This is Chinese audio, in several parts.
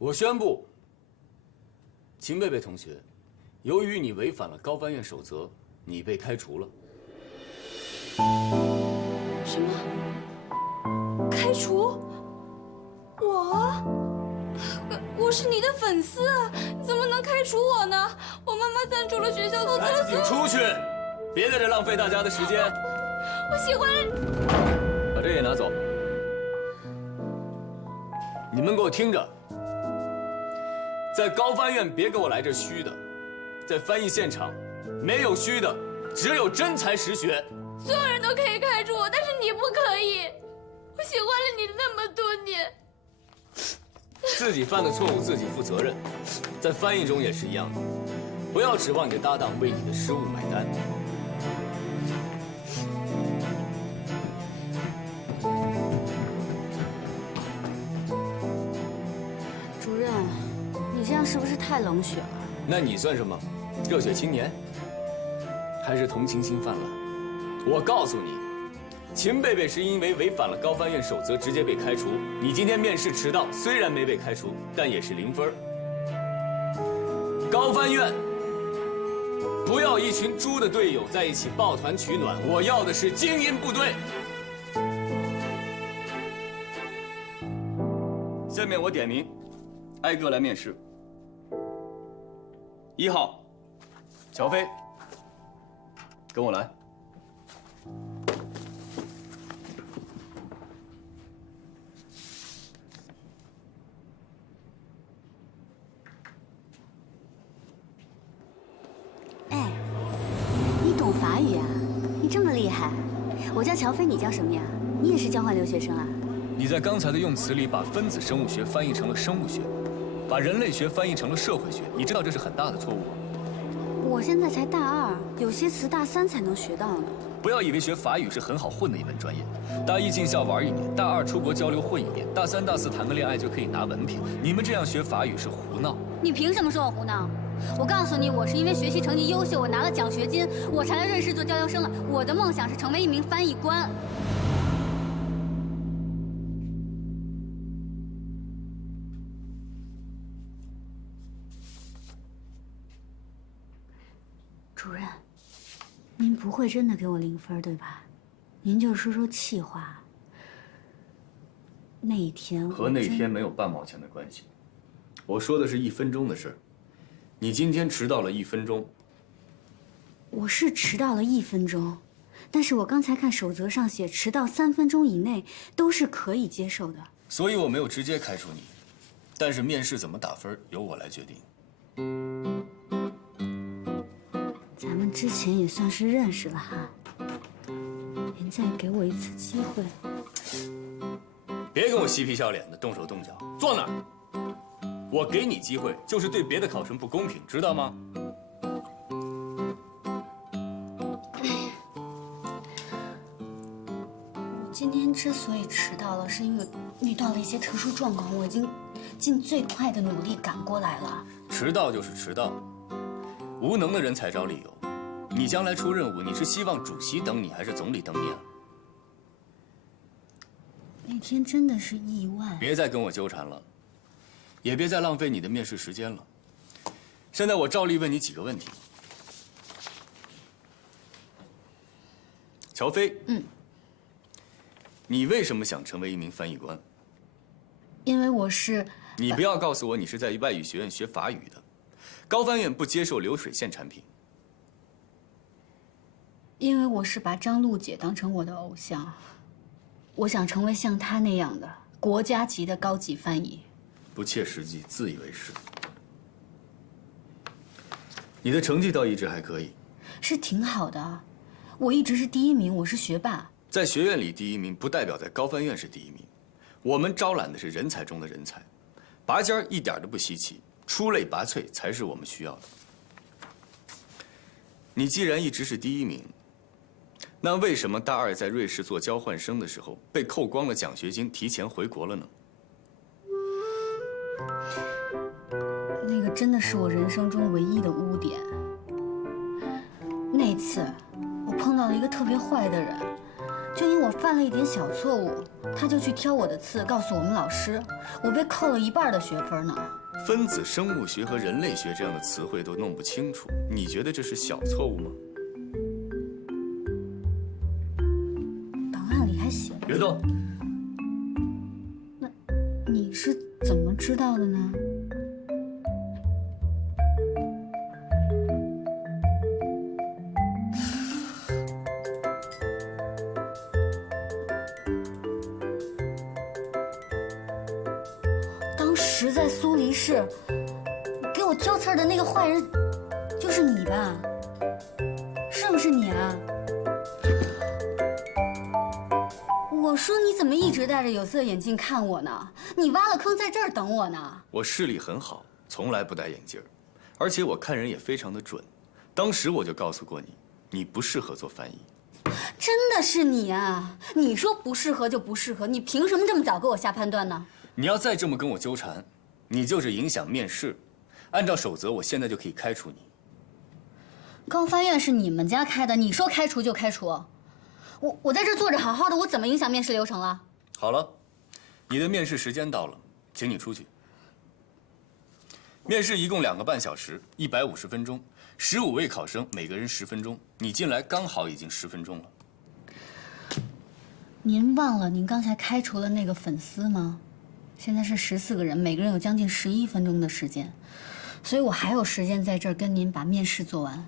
我宣布，秦贝贝同学，由于你违反了高翻院守则，你被开除了。什么？开除？我是你的粉丝啊，你怎么能开除我呢？我妈妈赞助了学校，投资了。赶紧出去，别在这浪费大家的时间。我喜欢。把这也拿走。你们给我听着，在高翻院别给我来这虚的，在翻译现场，没有虚的，只有真才实学。所有人都可以开除我，但是你不可以。我喜欢了你那么多年。自己犯的错误自己负责任，在翻译中也是一样的，不要指望你的搭档为你的失误买单。主任，你这样是不是太冷血了？那你算什么？热血青年？还是同情心泛滥？我告诉你，秦贝贝是因为违反了高翻院守则，直接被开除。你今天面试迟到，虽然没被开除，但也是0分。高翻院不要一群猪的队友在一起抱团取暖，我要的是精英部队。下面我点名，挨个来面试。1号，乔飞，跟我来。哎，你懂法语啊？你这么厉害。我叫乔飞，你叫什么呀？你也是交换留学生啊？你在刚才的用词里把分子生物学翻译成了生物学，把人类学翻译成了社会学，你知道这是很大的错误吗？我现在才大2，有些词大3才能学到呢。不要以为学法语是很好混的一门专业，大1进校玩1年，大2出国交流混1年，大3、大4谈个恋爱就可以拿文凭。你们这样学法语是胡闹。你凭什么说我胡闹？我告诉你，我是因为学习成绩优秀，我拿了奖学金，我才来瑞士做交流生的。我的梦想是成为一名翻译官。主任，您不会真的给我0分对吧？您就说说气话。那一天和那天没有半毛钱的关系，我说的是1分钟的事儿。你今天迟到了1分钟。我是迟到了1分钟，但是我刚才看守则上写，迟到3分钟以内都是可以接受的。所以我没有直接开除你，但是面试怎么打分由我来决定。咱们之前也算是认识了哈，您再给我一次机会。别跟我嬉皮笑脸的，动手动脚，坐那儿。我给你机会，就是对别的考生不公平，知道吗？我今天之所以迟到了，是因为遇到了一些特殊状况，我已经尽最快的努力赶过来了。迟到就是迟到，无能的人才找理由。你将来出任务，你是希望主席等你，还是总理等你啊？那天真的是意外。别再跟我纠缠了，也别再浪费你的面试时间了。现在我照例问你几个问题。乔飞，你为什么想成为一名翻译官？因为我是……你不要告诉我你是在外语学院学法语的，高翻院不接受流水线产品。因为我是把张璐姐当成我的偶像，我想成为像她那样的国家级的高级翻译。不切实际，自以为是。你的成绩倒一直还可以，是挺好的，我一直是第1名，我是学霸。在学院里第1名，不代表在高翻院是第1名。我们招揽的是人才中的人才，拔尖一点都不稀奇，出类拔萃才是我们需要的。你既然一直是第1名，那为什么大2在瑞士做交换生的时候被扣光了奖学金，提前回国了呢？那个真的是我人生中唯一的污点。那次我碰到了一个特别坏的人，就因我犯了一点小错误，他就去挑我的刺，告诉我们老师，我被扣了1半的学分呢。分子生物学和人类学这样的词汇都弄不清楚，你觉得这是小错误吗？档案里还写了。别动！那你是怎么知道的呢？当时在苏黎世给我挑刺儿的那个坏人，就是你吧？是不是你啊？我说你怎么一直戴着有色眼镜看我呢？你挖了坑在这儿等我呢。我视力很好，从来不戴眼镜儿，而且我看人也非常的准。当时我就告诉过你，你不适合做翻译。真的是你啊！你说不适合就不适合，你凭什么这么早给我下判断呢？你要再这么跟我纠缠，你就是影响面试。按照守则，我现在就可以开除你。高翻院是你们家开的，你说开除就开除。我在这坐着好好的，我怎么影响面试流程了？好了，你的面试时间到了，请你出去。面试一共2个半小时，150分钟，15位考生，每个人10分钟。你进来刚好已经10分钟了。您忘了您刚才开除了那个粉丝吗？现在是14个人，每个人有将近11分钟的时间，所以我还有时间在这儿跟您把面试做完。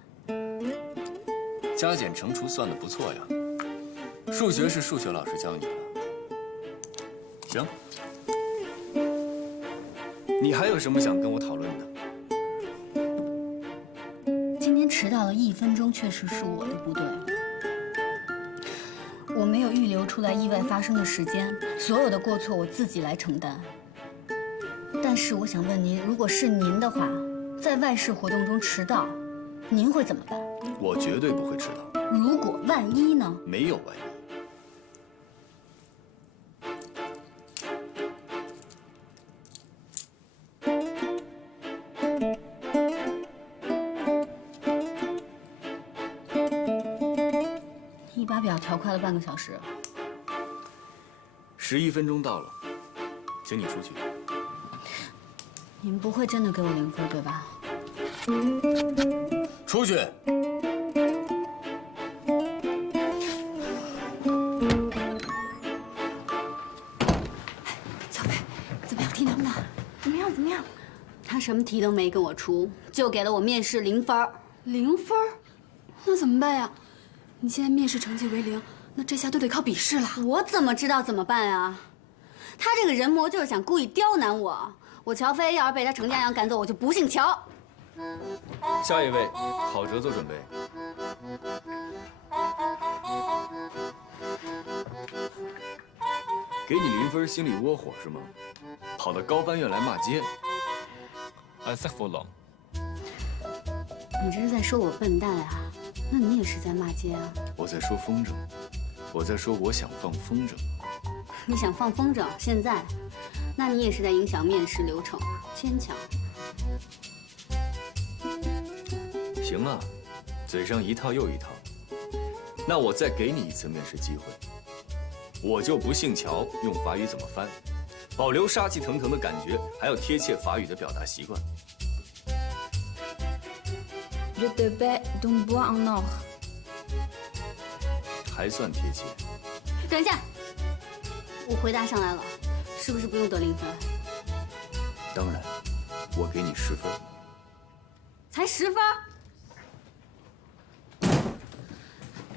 加减乘除算得不错呀，数学是数学老师教你的。行，你还有什么想跟我讨论的？今天迟到了1分钟，确实是我的不对。我没有预留出来意外发生的时间，所有的过错我自己来承担。但是我想问您，如果是您的话，在外事活动中迟到，您会怎么办？我绝对不会迟到。如果万一呢？没有万一。你把表调快了半个小时。11分钟到了，请你出去。您不会真的给我0分，对吧？出去！小飞，怎么样？题难不难？怎么样？怎么样？他什么题都没跟我出，就给了我面试0分。0分？那怎么办呀？你现在面试成绩为0，那这下都得靠笔试了。我怎么知道怎么办啊？他这个人魔就是想故意刁难我。我乔飞要是被他程家阳赶走，我就不姓乔。下一位，郝哲做准备。给你0分，心里窝火是吗？跑到高翻院来骂街。安塞弗朗。你这是在说我笨蛋啊？那你也是在骂街啊？我在说风筝，我在说我想放风筝。你想放风筝？现在？那你也是在影响面试流程，牵强。行啊，嘴上一套又一套。那我再给你一次面试机会。我就不姓乔，用法语怎么翻？保留杀气腾腾的感觉，还有贴切法语的表达习惯。Je te paie d'un bois en or。还算贴切。等一下，我回答上来了，是不是不用得0分？当然，我给你10分。才10分？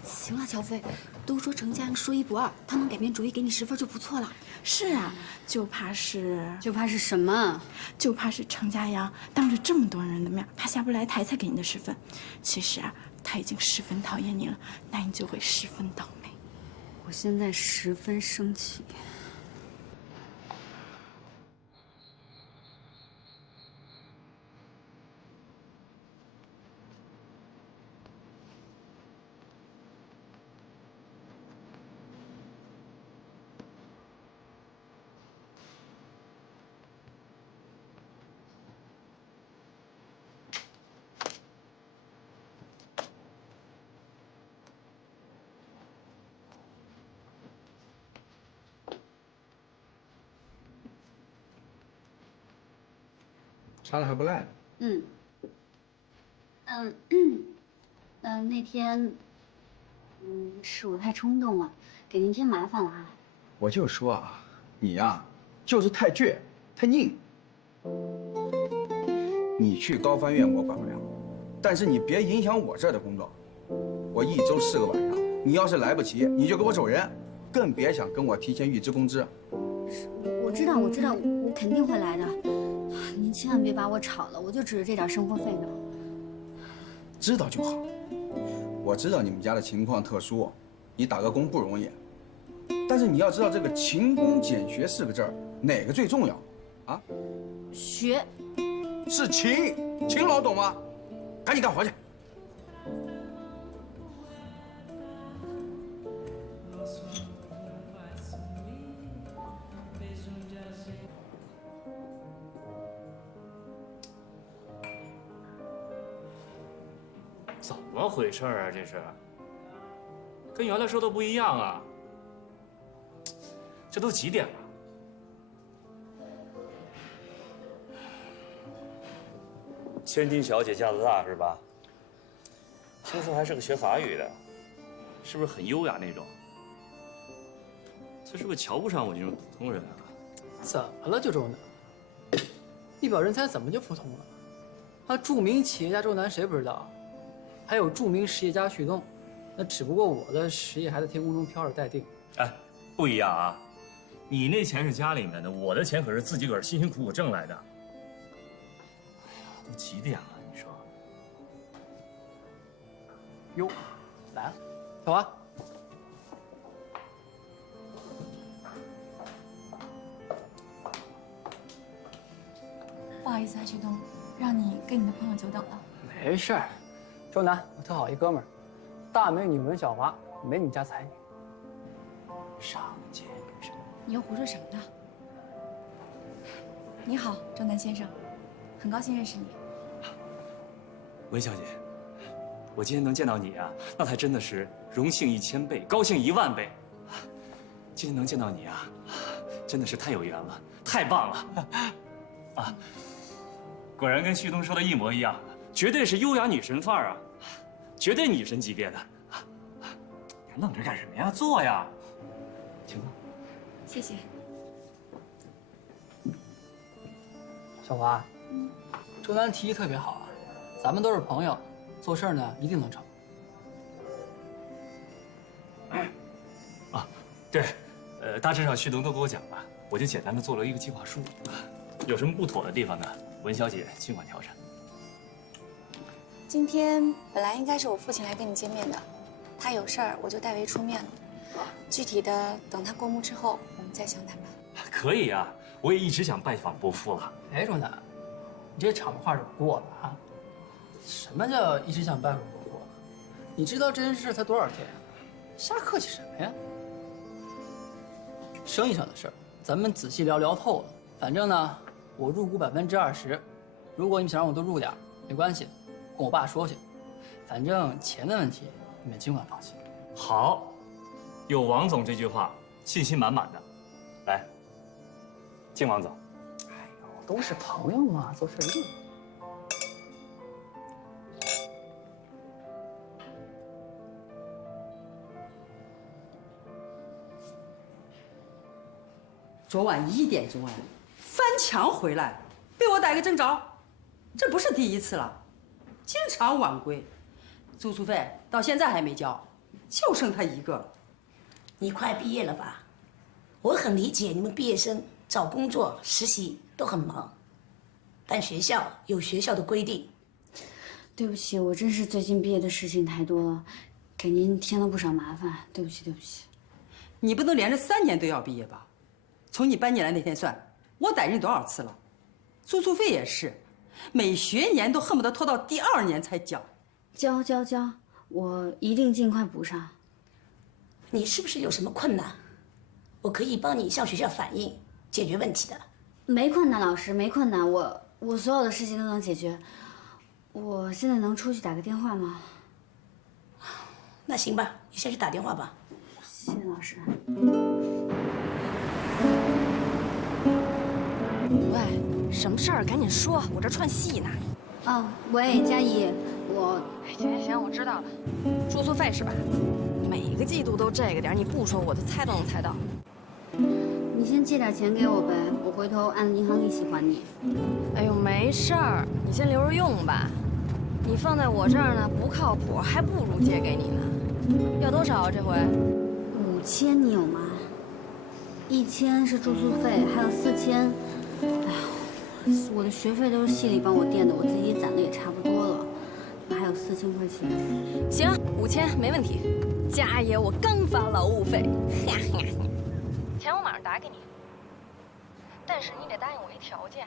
行了，乔飞，都说程家阳说1不2，他能改变主意给你10分就不错了。是啊，就怕是什么？就怕是程家阳当着这么多人的面，他下不来台才给你的10分。其实啊，他已经10分讨厌你了，那你就会10分倒霉。我现在10分生气。擦的还不赖。那天，是我太冲动了，给您添麻烦了啊。我就说啊，你呀，就是太倔，太拧。你去高翻院我管不了，但是你别影响我这儿的工作。我1周4个晚上，你要是来不及，你就给我走人，更别想跟我提前预支工资。我知道，我肯定会来的。您千万别把我炒了，我就指着这点生活费呢。知道就好。我知道你们家的情况特殊，你打个工不容易，但是你要知道这个勤工俭学4个字儿哪个最重要？啊？学。是勤劳，懂吗？赶紧干活去。怎么回事啊？这是跟原来说的不一样啊！这都几点了？千金小姐架子大是吧？听说还是个学法语的，是不是很优雅那种？他是不是瞧不上我这种普通人啊？怎么了，就周南？一表人才怎么就普通了？啊，著名企业家周南谁不知道？还有著名实业家旭东，那只不过我的实业还在天空中飘着待定。哎，不一样啊！你那钱是家里面的，我的钱可是自己个儿辛辛苦苦挣来的。哎呀，都几点了？你说？哟，来了，小华。不好意思啊，旭东，让你跟你的朋友久等了。没事儿，周南，我特好一哥们儿，大美女文小华，美女加才女，上街女神。你又胡说什么呢？你好，周南先生，很高兴认识你。文小姐，我今天能见到你啊，那才真的是荣幸1000倍，高兴10000倍。今天能见到你啊，真的是太有缘了，太棒了！啊，果然跟旭东说的一模一样，绝对是优雅女神范儿啊，绝对女神级别的。你还愣着干什么呀？坐呀！请坐。谢谢。小华，周南提议特别好啊，咱们都是朋友，做事呢一定能成。啊，对，大致上旭东都给我讲了，我就简单的做了一个计划书，有什么不妥的地方呢？文小姐尽管调整。今天本来应该是我父亲来跟你见面的，他有事儿，我就代为出面了。具体的等他过目之后，我们再详谈吧。可以啊，我也一直想拜访伯父了。哎，周南，你这场话就过了啊！什么叫一直想拜访伯父？你知道这件事才多少天？瞎客气什么呀？生意上的事儿，咱们仔细聊，聊透了。反正呢，我入股20%，如果你想让我多入点，没关系，跟我爸说去。反正钱的问题，你们尽管放心。好，有王总这句话，信心满满的。来，敬王总。哎呦，都是朋友嘛，做事一定。昨晚1点钟翻墙回来，被我逮个正着，这不是第一次了，经常晚归，住宿费到现在还没交，就剩他一个了。你快毕业了吧？我很理解你们毕业生找工作、实习都很忙，但学校有学校的规定。对不起，我真是最近毕业的事情太多了，给您添了不少麻烦，对不起，对不起。你不能连着3年都要毕业吧？从你搬进来那天算，我逮你多少次了？住宿费也是，每学年都恨不得拖到第2年才交。交，我一定尽快补上。你是不是有什么困难？我可以帮你向学校反映，解决问题的。没困难，老师，没困难，我所有的事情都能解决。我现在能出去打个电话吗？那行吧，你先去打电话吧。谢谢老师。喂，什么事儿？赶紧说，我这串戏呢。哦，喂，佳怡，我行，我知道了。住宿费是吧？每个季度都这个点儿，你不说我都猜都能猜到。你先借点钱给我呗，我回头按银行利息还你。哎呦，没事儿，你先留着用吧。你放在我这儿呢不靠谱，还不如借给你呢。要多少啊这回？5000你有吗？1000是住宿费，还有4000。哎呀，我的学费都是系里帮我垫的，我自己攒的也差不多了，还有4000块钱。行，5000没问题。家爷，我刚发劳务费，钱我马上打给你。但是你得答应我一条件。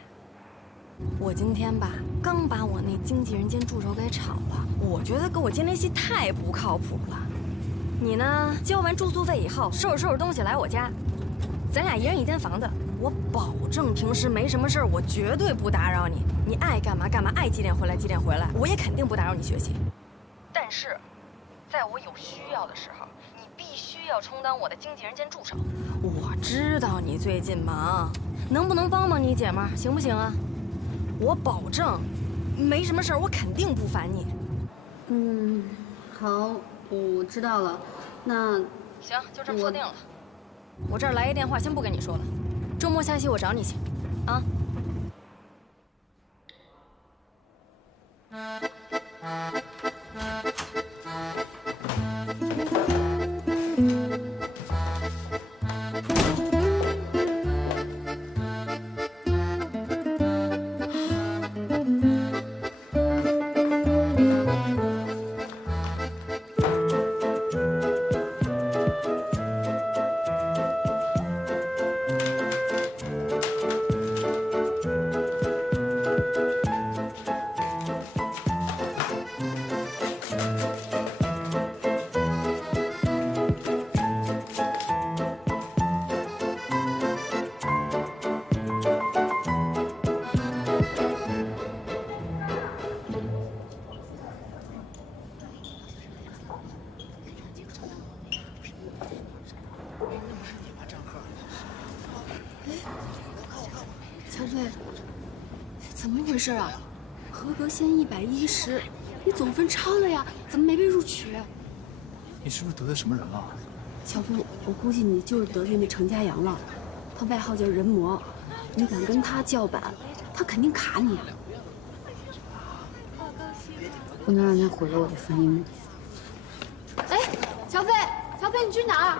我今天吧，刚把我那经纪人兼助手给炒了，我觉得给我接那戏太不靠谱了。你呢，交完住宿费以后，收拾东西来我家，咱俩一人一间房子，我保证平时没什么事儿，我绝对不打扰你。你爱干嘛干嘛，爱几点回来几点回来，我也肯定不打扰你学习。但是，在我有需要的时候，你必须要充当我的经纪人兼助手。我知道你最近忙，能不能帮帮你姐们儿，行不行啊？我保证，没什么事儿，我肯定不烦你。好，我知道了。那行，就这么说定了。我这儿来一电话，先不跟你说了。周末下期我找你去，啊。乔飞，怎么回事啊？合格线110，你总分超了呀，怎么没被录取？你是不是得罪什么人了？乔峰，我估计你就是得罪那程家阳了，他外号叫人魔，你敢跟他叫板，他肯定卡你。不能让他毁了我的分音。哎，乔飞，乔飞，你去哪儿？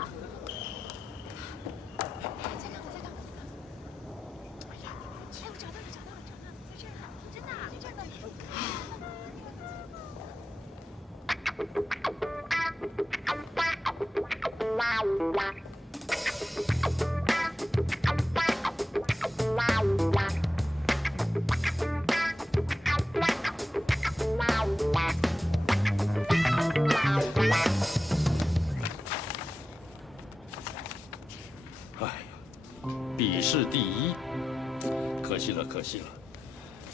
笔试第1，可惜了，可惜了。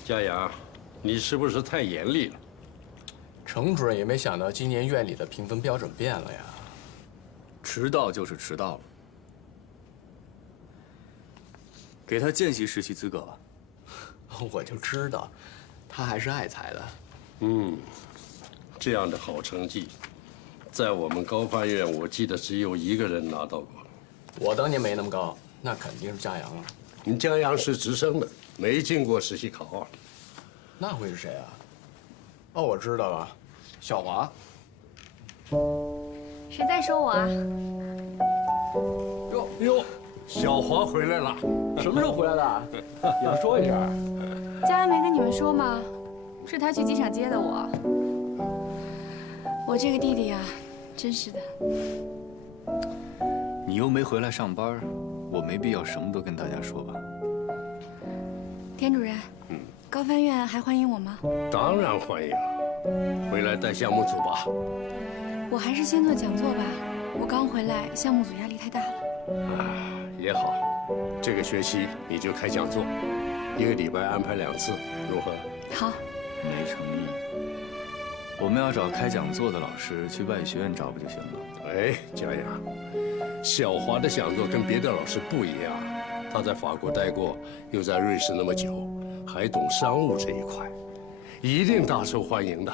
佳阳，你是不是太严厉了？程主任也没想到今年院里的评分标准变了呀。迟到就是迟到了，给他见习实习资格吧。我就知道，他还是爱才的。这样的好成绩，在我们高翻院，我记得只有1个人拿到过。我当年没那么高。那肯定是佳阳了。你佳阳是直升的，没进过实习考。那会是谁啊？哦，我知道了，小华。谁在说我啊？哟，小华回来了。什么时候回来的？也不说一声。佳阳没跟你们说吗？是他去机场接的我。我这个弟弟啊，真是的。你又没回来上班，我没必要什么都跟大家说吧。田主任，高翻院还欢迎我吗？当然欢迎，回来带项目组吧。我还是先做讲座吧，我刚回来，项目组压力太大了。也好，这个学期你就开讲座，1个礼拜安排2次，如何？好。没诚意。我们要找开讲座的老师，去外语学院找不就行了？哎，佳阳，小华的讲座跟别的老师不一样，他在法国待过，又在瑞士那么久，还懂商务这一块，一定大受欢迎的。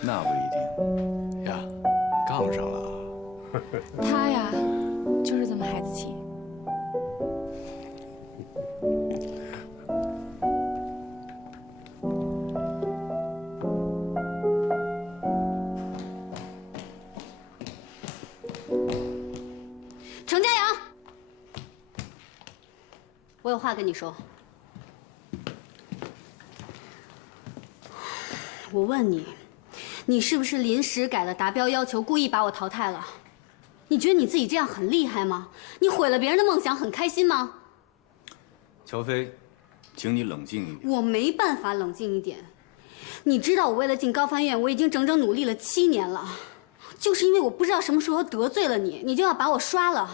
那不一定呀，杠上了。他呀，就是这么孩子气。程家阳，我有话跟你说。我问你，你是不是临时改了达标要求，故意把我淘汰了？你觉得你自己这样很厉害吗？你毁了别人的梦想，很开心吗？乔飞，请你冷静一点。我没办法冷静一点。你知道我为了进高翻院，我已经整整努力了7年了，就是因为我不知道什么时候得罪了你，你就要把我刷了。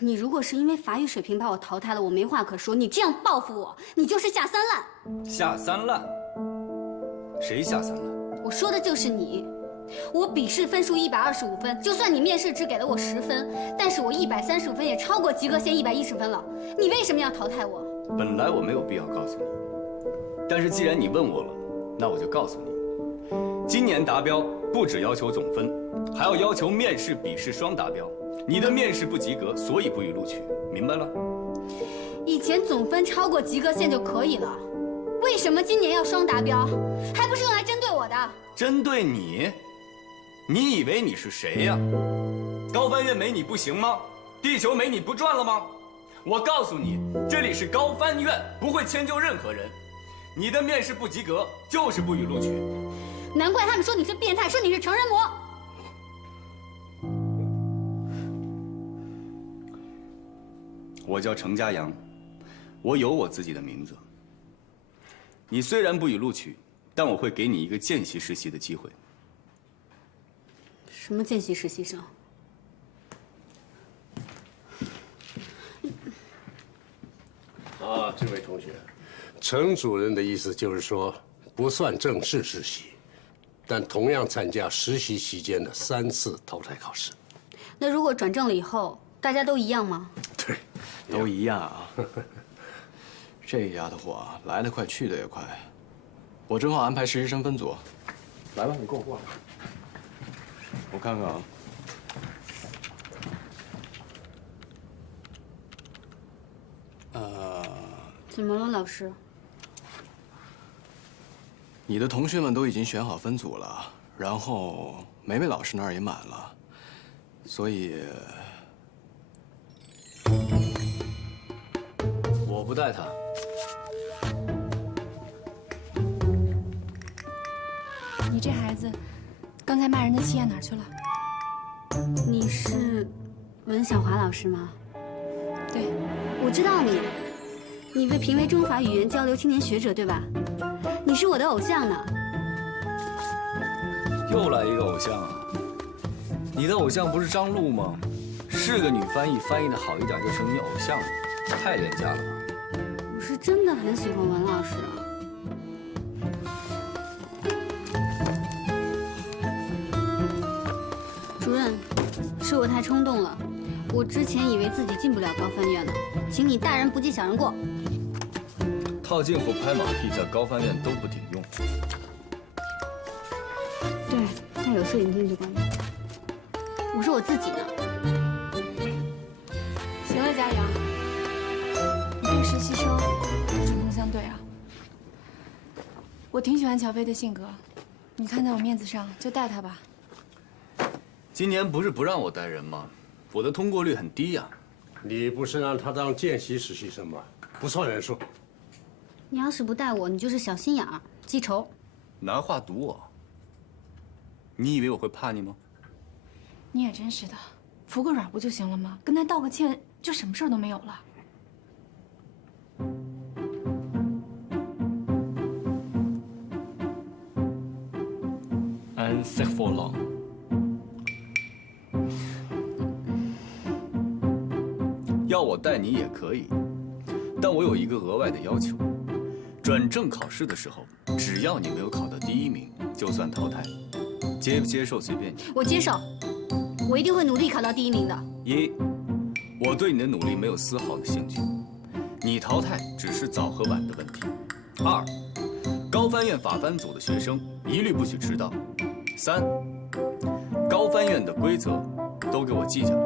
你如果是因为法语水平把我淘汰了，我没话可说。你这样报复我，你就是下三滥。下三滥？谁下三滥？我说的就是你。我笔试分数125分，就算你面试只给了我10分，但是我135分也超过及格线110分了。你为什么要淘汰我？本来我没有必要告诉你，但是既然你问我了，那我就告诉你，今年达标不只要求总分，还要求面试、笔试双达标。你的面试不及格，所以不予录取，明白了？以前总分超过及格线就可以了，为什么今年要双达标？还不是用来针对我的？针对你？你以为你是谁呀？高翻院没你不行吗？地球没你不转了吗？我告诉你，这里是高翻院，不会迁就任何人。你的面试不及格，就是不予录取。难怪他们说你是变态，说你是成人魔。我叫程家阳，我有我自己的名字。你虽然不予录取，但我会给你一个见习实习的机会。什么见习实习生？啊，这位同学，程主任的意思就是说，不算正式实习，但同样参加实习期间的3次淘汰考试。那如果转正了以后，大家都一样吗？对，都一样啊。这丫头来得快，去得也快。我正好安排实习生分组。来吧，你跟我过来。我看看啊。怎么了，老师？你的同学们都已经选好分组了，然后梅梅老师那儿也满了，所以我不带他。你这孩子，刚才骂人的气焰哪儿去了？你是文小华老师吗？对，我知道你，你被评为中法语言交流青年学者，对吧？你是我的偶像呢。又来一个偶像啊！你的偶像不是张璐吗？是个女翻译，翻译的好一点就成你偶像了，太廉价了吧？我是真的很喜欢文老师啊。主任，是我太冲动了。我之前以为自己进不了高翻院呢，请你大人不计小人过。套近乎、拍马屁在高翻院都不顶用。对，但有摄影镜就管用。我说我自己呢。行了，佳阳，你跟实习生针锋相对啊。我挺喜欢乔飞的性格，你看在我面子上就带他吧。今年不是不让我带人吗？我的通过率很低呀。你不是让他当见习实习生吗？不算人数。你要是不带我，你就是小心眼儿、记仇。拿话堵我？你以为我会怕你吗？你也真是的，服个软不就行了吗？跟他道个歉，就什么事儿都没有了。安塞佛朗。要我带你也可以，但我有一个额外的要求：转正考试的时候，只要你没有考到第1名，就算淘汰。接不接受随便你。我接受，我一定会努力考到第1名的。1，我对你的努力没有丝毫的兴趣。你淘汰只是早和晚的问题。2，高翻院法番组的学生一律不许迟到。3，高翻院的规则都给我记下来。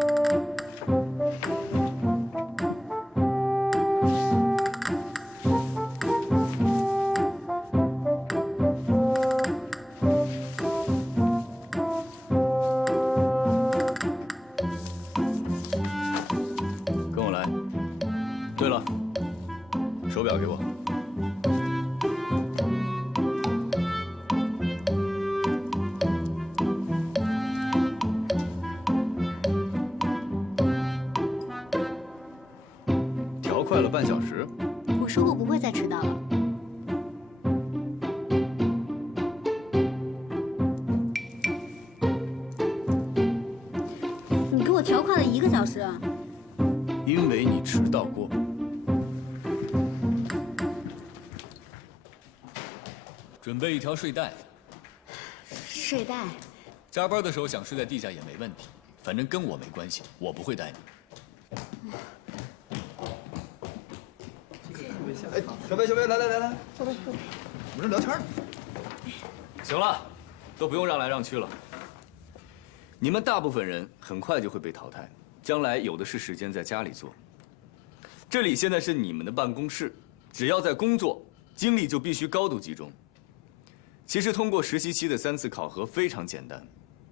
跟我来。对了，手表给我。调快了半小时。我说过不会再迟到了。你给我调快了1个小时。因为你迟到过。准备一条睡袋。睡袋。加班的时候想睡在地下也没问题，反正跟我没关系，我不会带你。哎，小贝，来，坐，我们这聊天呢。行了，都不用让来让去了。你们大部分人很快就会被淘汰，将来有的是时间在家里做。这里现在是你们的办公室，只要在工作，精力就必须高度集中。其实通过实习期的3次考核非常简单，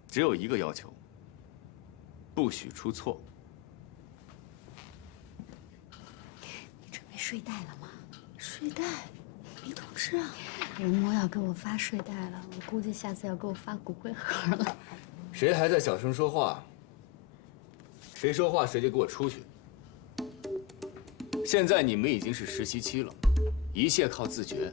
只有一个要求：不许出错。你准备睡袋了吗？睡袋，没通知啊。人模要给我发睡袋了，我估计下次要给我发骨灰盒了。谁还在小声说话？谁说话谁就给我出去。现在你们已经是实习期了，一切靠自觉。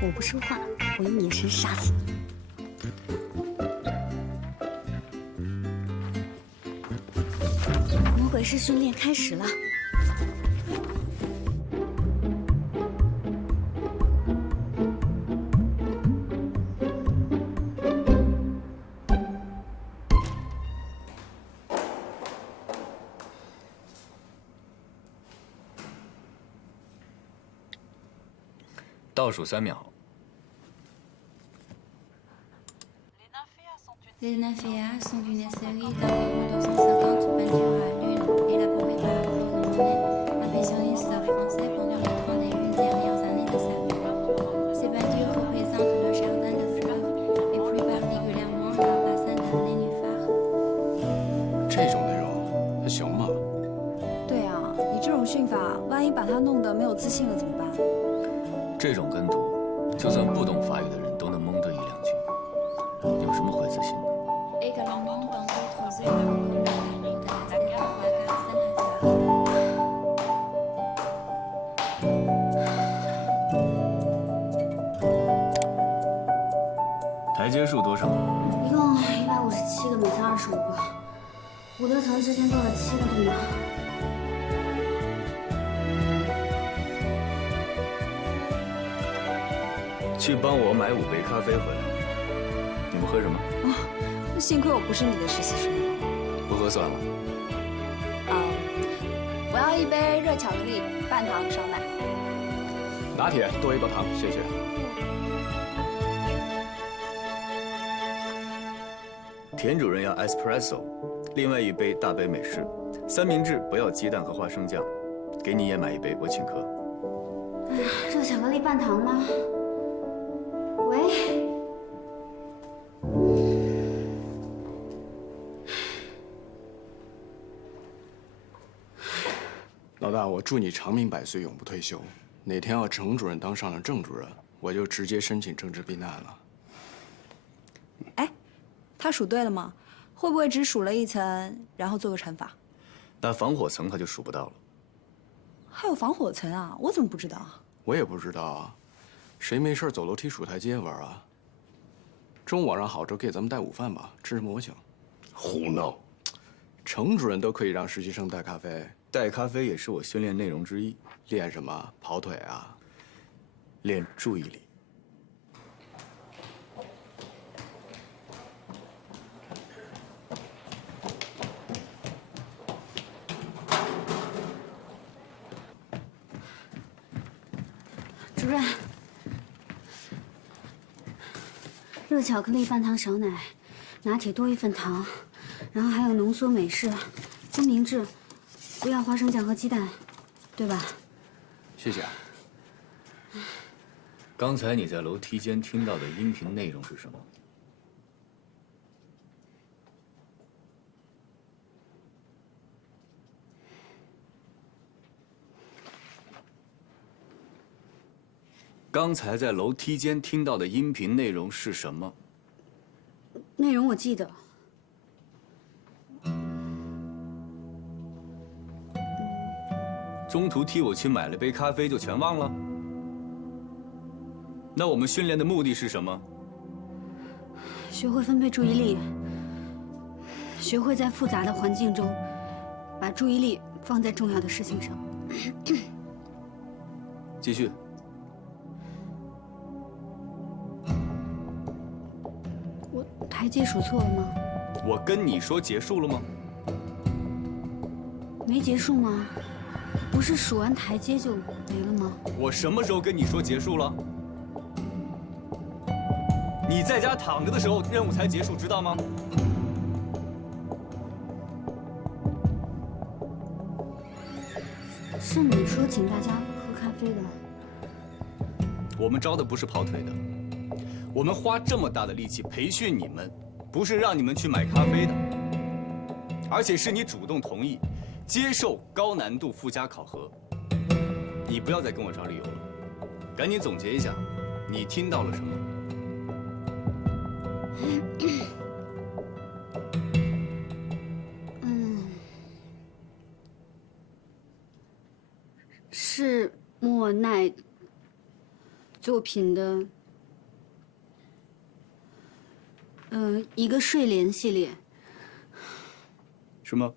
我不说话，我用眼神杀死你。魔鬼式训练开始了。倒数3秒。Les nymphéas sont une série d'environ 250 peintures à l'huile élaborées par Claude Monet, impressionniste français pendant les 31 dernières années de sa vie. Ces peintures représentent le jardin de fleurs et plus particulièrement le bassin de nénuphars. 这种内容还行吗？对啊，你这种训法，万一把他弄得没有自信了怎么办？这种跟读，就算不懂法语的人都能蒙得1、2句，有什么会自信的？ Également dans d'autres œuvres comme le tableau de la Sierra Nevada Saint-Lazare. 台阶数多少？一共157个，每层25个。伍德腾之前做了7个动作。去帮我买5杯咖啡回来。你们喝什么？那幸亏我不是你的实习生。不喝算了。我要1杯热巧克力，半糖少奶。拿铁多1包糖，谢谢。田主任要 espresso， 另外1杯大杯美式，三明治不要鸡蛋和花生酱，给你也买1杯，我请客。热巧克力半糖吗？喂。 老大，我祝你长命百岁，永不退休。哪天要程主任当上了郑主任，我就直接申请政治避难了。哎，他数对了吗？会不会只数了1层，然后做个乘法？那防火层他就数不到了。还有防火层啊？我怎么不知道啊？我也不知道啊，谁没事走楼梯数台阶玩啊？中午晚上好之后给咱们带午饭吧，吃什么我请。胡闹！程主任都可以让实习生带咖啡。 带咖啡也是我训练内容之一。练什么？跑腿啊？练注意力。主任，热巧克力半糖少奶，拿铁多1份糖，然后还有浓缩美式、三明治，不要花生酱和鸡蛋，对吧？谢谢。刚才你在楼梯间听到的音频内容是什么？刚才在楼梯间听到的音频内容是什么？内容我记得。中途替我去买了杯咖啡就全忘了？那我们训练的目的是什么？学会分配注意力，学会在复杂的环境中，把注意力放在重要的事情上。继续。我台阶数错了吗？我跟你说结束了吗？没结束吗？不是数完台阶就没了吗？我什么时候跟你说结束了？你在家躺着的时候，任务才结束，知道吗？是你说请大家喝咖啡的。我们招的不是跑腿的，我们花这么大的力气培训你们，不是让你们去买咖啡的，而且是你主动同意接受高难度附加考核。你不要再跟我找理由了，赶紧总结一下，你听到了什么？是莫奈作品的，一个睡莲系列。是吗？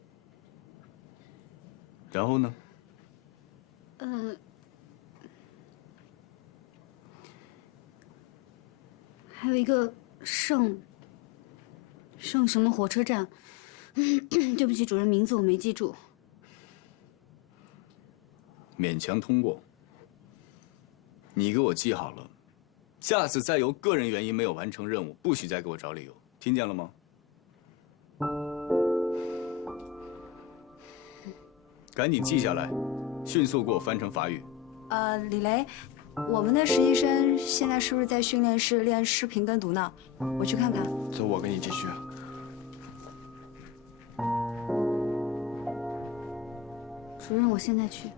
然后呢？还有一个圣什么火车站，对不起，主任，名字我没记住。勉强通过。你给我记好了，下次再由个人原因没有完成任务，不许再给我找理由，听见了吗？赶紧记下来，迅速给我翻成法语。李雷，我们的实习生现在是不是在训练室练视频跟读呢？我去看看。走，我跟你继续。主任，我现在去。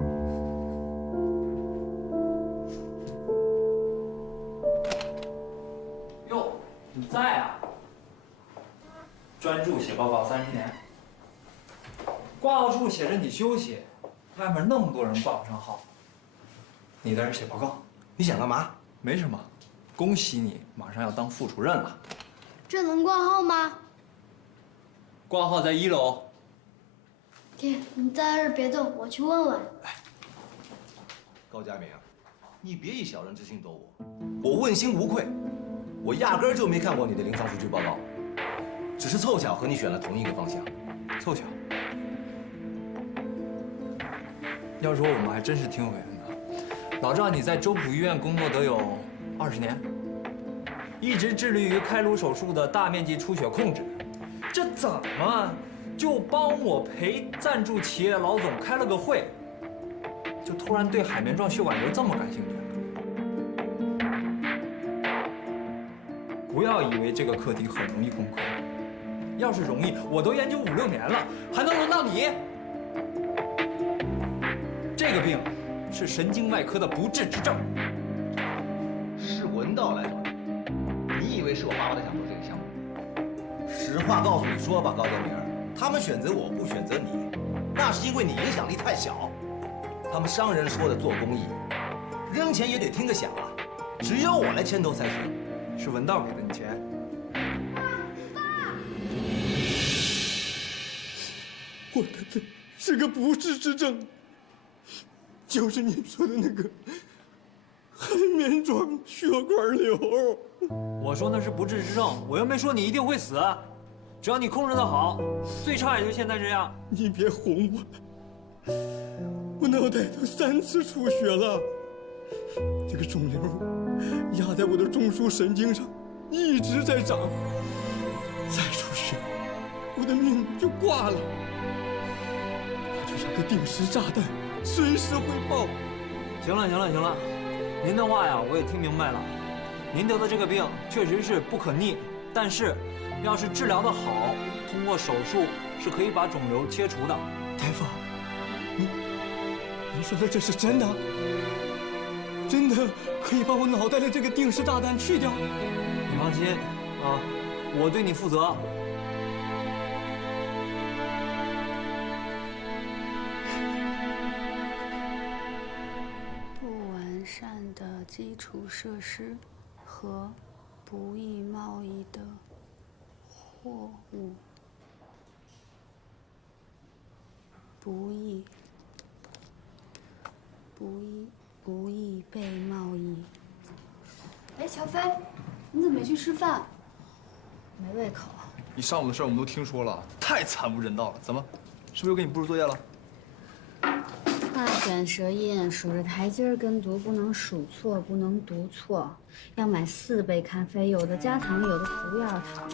哟，你在啊？专注写报告30年。挂号处写着你休息，外面那么多人挂不上号，你在这写报告，你想干嘛？没什么，恭喜你，马上要当副主任了。这能挂号吗？挂号在1楼。爹，你在这儿别动，我去问问。高佳明，你别以小人之心斗我，我问心无愧，我压根儿就没看过你的临床数据报告，只是凑巧和你选了同一个方向。凑巧。要说我们还真是挺有缘的。老赵，你在周浦医院工作得有20年，一直致力于开颅手术的大面积出血控制，这怎么就帮我陪赞助企业老总开了个会，就突然对海绵状血管瘤这么感兴趣？不要以为这个课题很容易攻克，要是容易，我都研究5、6年了，还能轮到你？这个病是神经外科的不治之症。是文道来找你，你以为是我巴巴的想做这个项目？实话告诉你说吧，高建明，他们选择我不选择你，那是因为你影响力太小。他们商人说的做公益，扔钱也得听个响啊，只有我来牵头才行。是文道给的你钱。我的病是个不治之症。就是你说的那个海绵状血管瘤。我说那是不治之症，我又没说你一定会死。只要你控制得好，最差也就现在这样。你别哄我，我脑袋都3次出血了，这个肿瘤压在我的中枢神经上，一直在长。再出血，我的命就挂了。它就像个定时炸弹，随时会爆。行了，行了，行了，您的话呀，我也听明白了。您得的这个病确实是不可逆，但是要是治疗得好，通过手术是可以把肿瘤切除的。大夫，您说的这是真的？真的可以把我脑袋的这个定时炸弹去掉？你放心啊，我对你负责。不完善的基础设施和不易贸易的货物，不易被贸易。哎，乔飞，你怎么没去吃饭？没胃口。你上午的事我们都听说了，太惨无人道了。怎么，是不是又给你布置作业了？画卷舌印，数着台阶跟读，不能数错，不能读错。要买4杯咖啡，有的加糖，有的不要糖。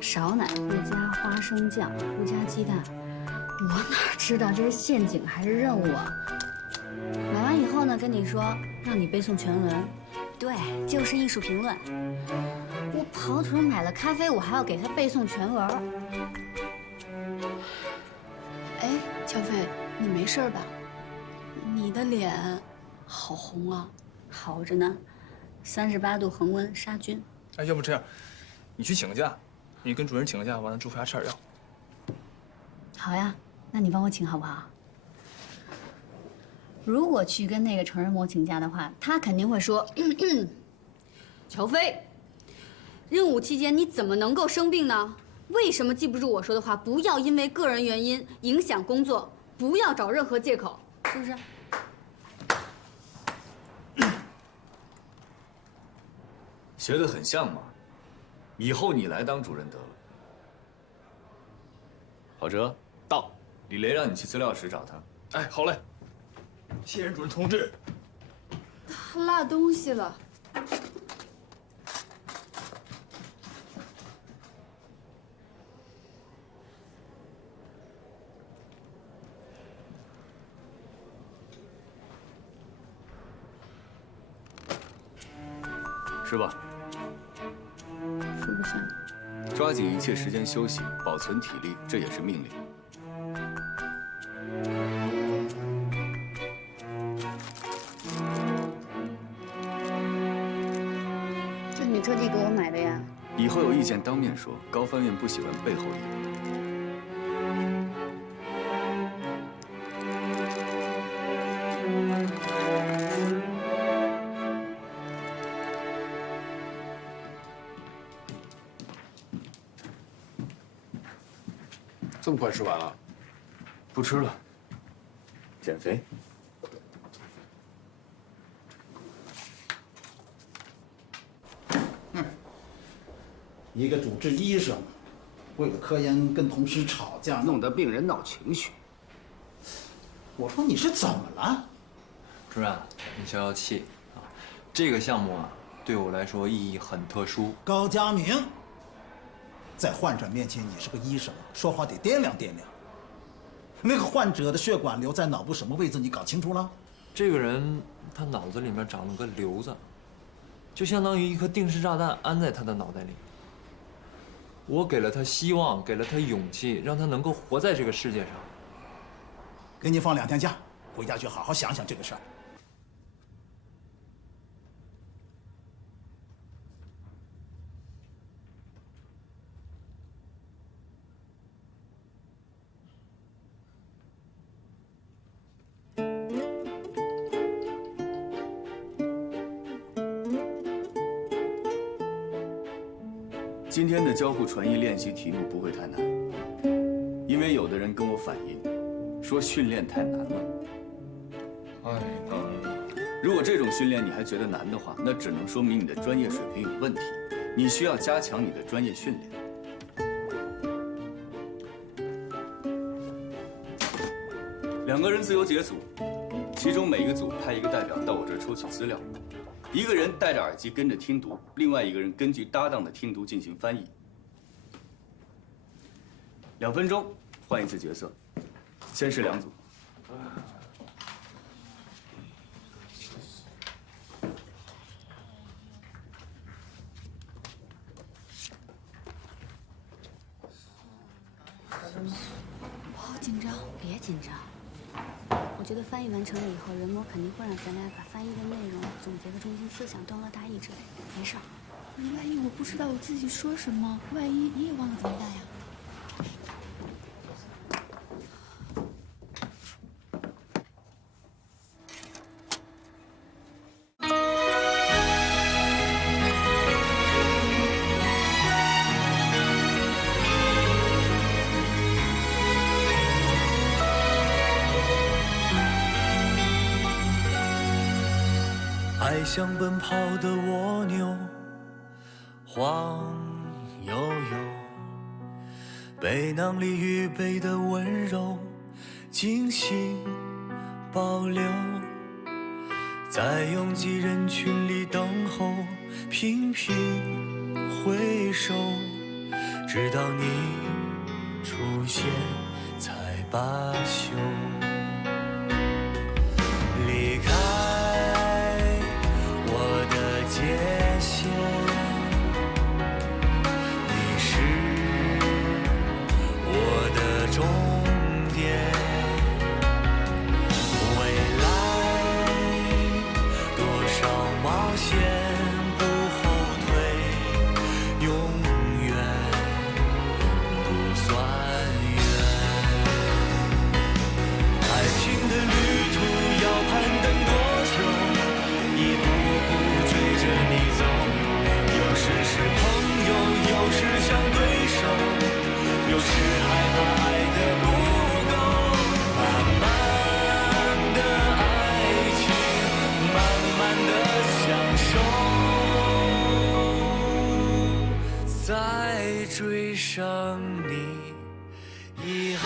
少奶，不加花生酱，不加鸡蛋。我哪知道这是陷阱还是任务啊？买完以后呢，跟你说让你背诵全文，对，就是艺术评论。我跑腿买了咖啡，我还要给他背诵全文。哎，乔飞，你没事吧？你的脸好红啊！好着呢，38度恒温杀菌。哎，要不这样，你去请个假，你跟主任请个假，完了祝福家吃点药。好呀，那你帮我请好不好？如果去跟那个成人模请假的话，他肯定会说：“乔飞，任务期间你怎么能够生病呢？为什么记不住我说的话？不要因为个人原因影响工作，不要找任何借口，是不是？”学得很像嘛，以后你来当主任得了。郝哲，到，李雷让你去资料室找他。哎，好嘞。谢任主任同志。他落东西了。吃吧。吃不下。抓紧一切时间休息，保存体力，这也是命令。这你特地给我买的呀？以后有意见当面说，高翻院不喜欢背后议论。这么快吃完了？不吃了，减肥。一个主治医生，为了科研跟同事吵架，弄得病人闹情绪。我说你是怎么了？主任，你消消气啊！这个项目啊，对我来说意义很特殊。高佳明，在患者面前你是个医生，说话得掂量掂量。那个患者的血管瘤在脑部什么位置，你搞清楚了？这个人他脑子里面长了个瘤子，就相当于一颗定时炸弹安在他的脑袋里。我给了他希望，给了他勇气，让他能够活在这个世界上。给你放2天假，回家去好好想想这个事儿。今天的交互传译练习题目不会太难，因为有的人跟我反映，说训练太难了。太难了。如果这种训练你还觉得难的话，那只能说明你的专业水平有问题，你需要加强你的专业训练。2个人自由解组，其中每一个组派一个代表到我这儿抽取资料，一个人戴着耳机跟着听读，另外一个人根据搭档的听读进行翻译。2分钟换一次角色，先是2组。我好紧张。别紧张，我觉得翻译完成了以后，人魔肯定会让咱俩把翻译的内容、总结的中心思想、段落大意之类的。没事儿。万一我不知道我自己说什么，万一你也忘了怎么办呀？爱像奔跑的蜗牛，晃悠悠，背囊里预备的温柔，精心保留，在拥挤人群里等候，频频回首，直到你出现才罢休。离开界限，你是我的终点。未来多少冒险不后退，永远不算远。爱情的旅途要攀登多久？一步步追着你走，有时是朋友，有时像对手，有时害怕爱的不够。慢慢的爱情，慢慢的享受，在追上你以后。